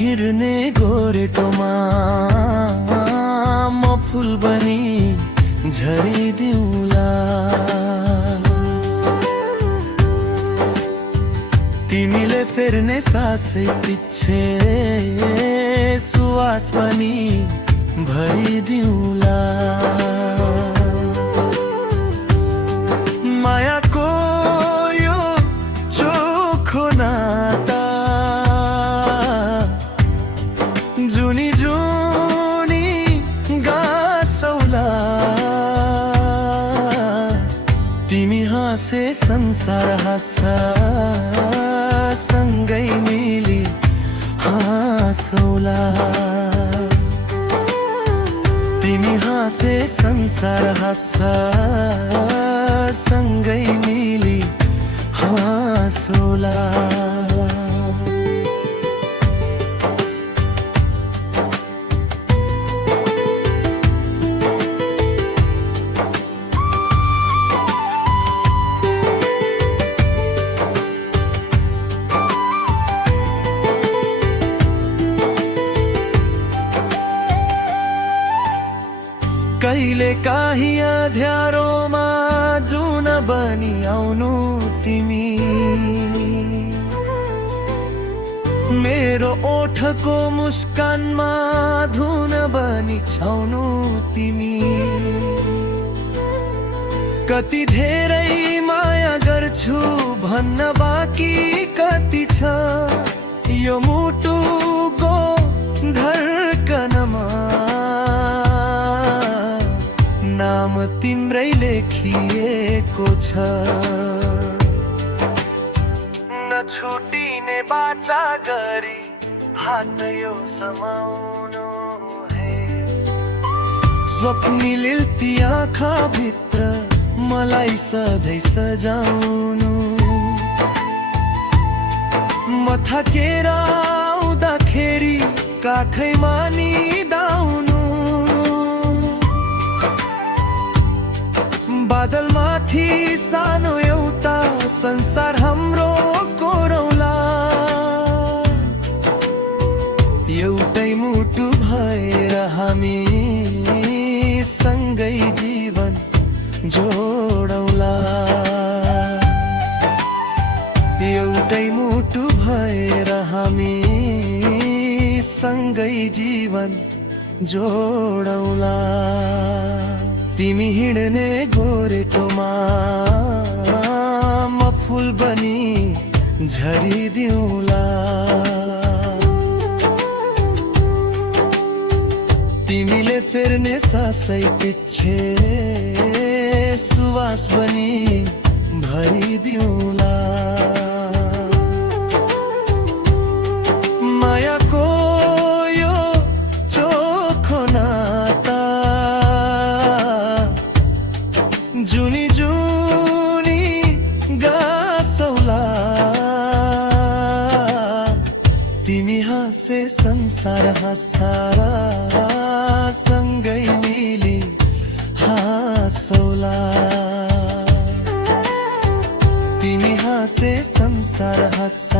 हिँड्ने गोरेटोमा म फुल बनी झरिदिउँला। तिमीले फेर्ने सासै पिच्छे सुवास पनि भरिदिउँला। मायाको यो चोखो नाता जुनी जुनी गासौला। तिमी हाँसे संसार हाँस्छ, सँगै मिली हाँसौला। तिमी हाँसे संसार हाँस्छ, सँगै मिली हाँसौला। कहिले काहीँ अँध्यारोमा जुन बनी आउनु तिमी। मेरो ओठको मुस्कानमा धुन बनी छाउनु तिमी। कति धेरै माया गर्छु भन्न बाँकी कति छ यो मुटुको धड्कनमा। नाम तिम्रै लेखिएको छ, नछुटिने बाचा गरी हात यो समाउनु है। स्वप्निल ती आँखा भित्र मलाई सधैँ सजाउनु। म थाकेर आउँदाखेरि काखैमा निदाउनु। बादल माथि सानो एउटा संसार हाम्रो कोरौला। एउटै मुटु भएर हामी सँगै जीवन जोडौला। एउटै मुटु भएर हामी सँगै जीवन जोडौला। तिमी हिँड्ने गोरेटोमा म फुल बनी झरिदिउँला। तिमीले फेर्ने सासै पिच्छे सुवास बनी भरिदिउँला। मायाको यो चोखो नाता जुनी जुनी गासौला। तिमी हाँसे संसार हाँस्छ, सँगै मिली हाँसौला। तिमी हाँसे संसार हाँस्छ,